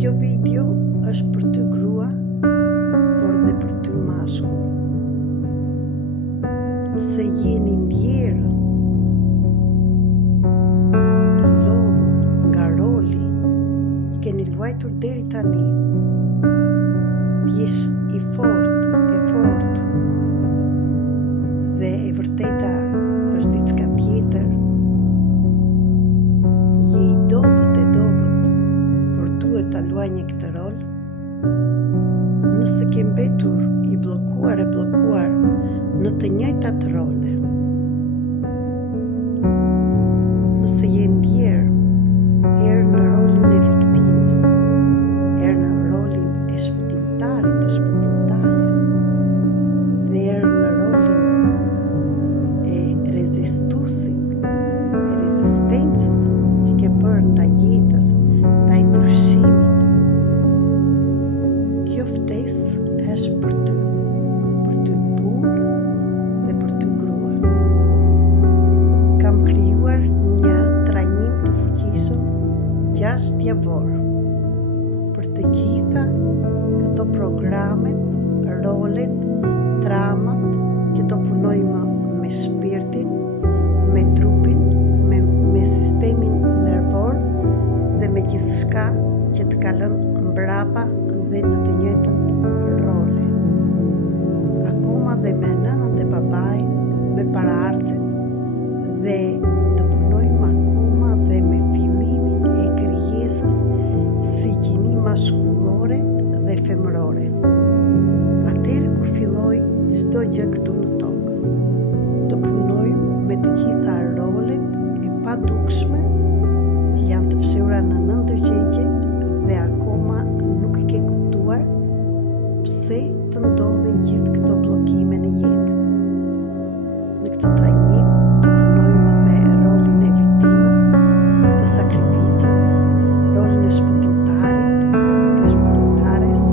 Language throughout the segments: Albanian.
Kjo video është për ty grua, por dhe për ty mashkull. Nëse jeni ndjerë të lodhur nga roli që keni luajtur deri tani, t'jesh i fort dhe e vërteta është diçka tjetër, je i dobët, por duhet ta luaj një këtë rol. Nëse ke mbetur i bllokuar në të njëjtat role, nëse je ndjerë herë në rolin e viktimës, herë në rolin e shpëtimtarit të shpëtimtares, dhe herë në rolin e rezistuesit, e rezistencës që ke bërë ndaj jetës, ndaj ndryshimit, kjo ftesë është për ty burr dhe për ty grua. Kam krijuar një trajnim të fuqishëm 6 javor për të gjitha këto programet, rolet, dramat që do punojmë me shpirtin, me trupin, me sistemin nervor dhe me gjithçka që të kalon mbrapa dhe në të njëjtën role. Akoma dhe me nënën dhe babain, me paraardhësit, dhe të punojmë akoma dhe me fillimin e krijesës si gjini maskullore dhe femërore. Atëherë kur filloj çdo gjë këtu në tokë, të punojmë me të gjitha rolet e padukshme që janë të fshehura në 9 ndërgjegje dhe akoma nuk i ke kuptuar pse të ndodhin gjithë këto bllokime në jetë. Në këtë trajnim do punojmë me rolin e viktimës, të sakrificës, rolin e shpëtimtarit, të shpëtimtares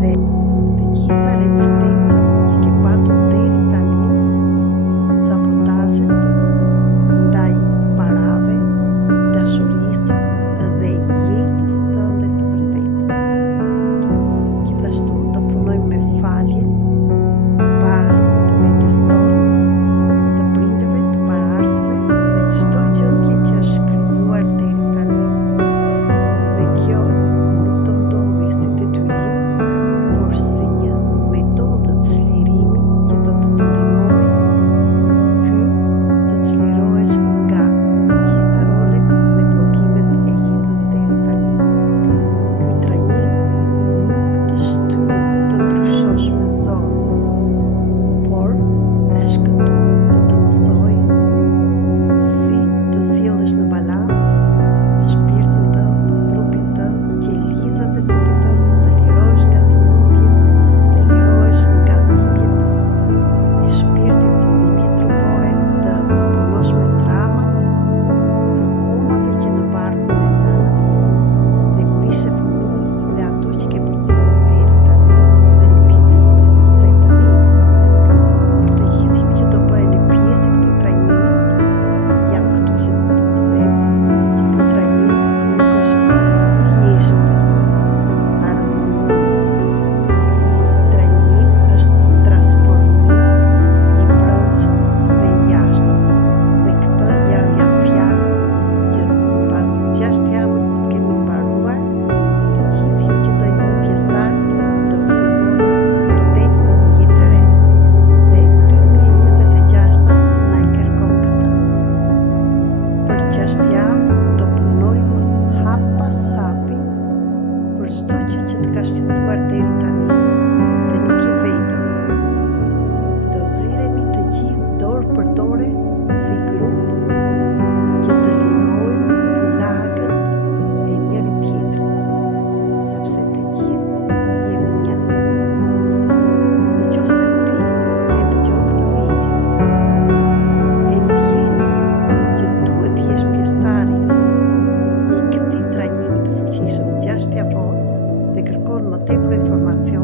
dhe të gjitha rezistencat që ke patur deri tani, sabotazhet ndaj parave, dashurisë dhe jetës tënde të vërtetë. Gjithashtu do punojmë me faljen para të vetes tonë, të prindërve, të paraardhësve dhe çdo gjendje që është krijuar deri tani. Dhe kjo nuk do ndodhi si detyrim, por si një metodë çlirimi që do të të ndihmojë ty të çlirohesh nga të gjitha rolet dhe bllokimet e jetës deri tani. Ky trajnim nuk të shtyr të ndryshosh me zorë, por është këtu do të mësoj si të sjellësh në balancë shpirtin tënd, trupin tënd, qelizat e trupit tënd, të lirohesh nga sëmundjet, të lirohesh nga dhimbjet e shpirtit, dhimbjet trupore, të punosh me tramat, akoma dhe që në barkun e nënës, dhe kur ishe fëmijë dhe ato që ke përcjellë deri tani dhe nuk e di pse të vinë. Për të gjithë ju që do bëheni pjesë e këtij trajnimi, jam këtu që të them që ky trajnim nuk është thjesht harmoni. Ky trajnim është transformim i brendshëm dhe i jashtëm. Dhe këtë janë fjalë që pas 6 javë kur të kemi mbaruar, të gjithë ju që do jeni pjesëtar do filloni vërtet një jetë të re. Dhe 2026 na i kërkon këtë. Për 6 javë do punojmë hap pas hapi për çdo gjë që të ka shqetësuar deri tani, dhe nuk i vetëm. Do ziremi të gjithë dorë për dore si grup që të lirojmë plagët e njëri tjetrit, sepse të gjithë jemi një. Nëse ti që e dëgjon këtë video e ndjen që duhet të jesh pjesëtari i këtij trajnimi të fuqishëm 6 javor dhe kërkon më tepër informacion,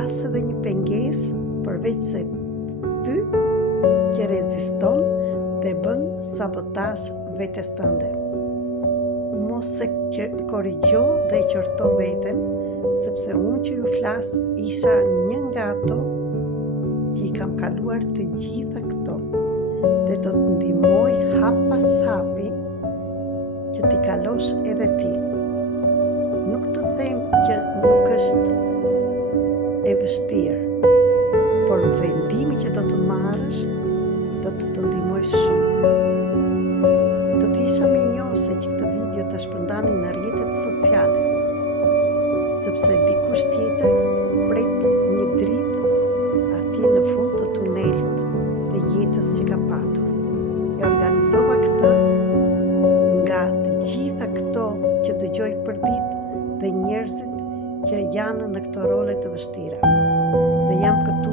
as edhe një pengesë përveç se ty që reziston dhe bën sabotazh vetes tënde. Mos se korrigjo dhe qorto veten, sepse unë që ju flas isha një nga ato që i kam kaluar të gjitha këto dhe do të ndihmoj hap pas hapi që t'i kalosh edhe ti. Nuk të them që nuk është e vështirë, por vendimi që do të marrësh do të ndihmoj shumë. Do të isha mirënjohëse që këtë video të shpërndani në rrjetet sociale, sepse dikush tjetër pret një dritë atje në fund të tunelit të jetës që ka patur. E organizova këtë nga të gjitha këto që dëgjoj për ditë dhe njerëzit që janë në këto role të vështira. Dhe jam këtu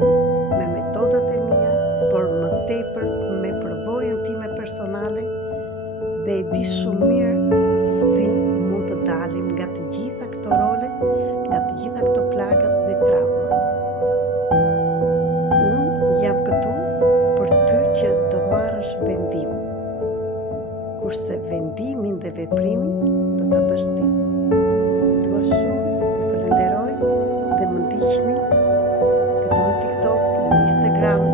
me metodat e mia, por më tepër me përvojën time personale dhe e di shumë mirë si mund të dalim nga të gjitha këto role, nga të gjitha këto plagët dhe trauma. Unë jam këtu për ty që do marrësh vendim, kurse vendimin dhe veprimin do ta bësh ti. Dua shumë, ju falenderoj dhe më ndiqni këtu në TikTok, në Instagram,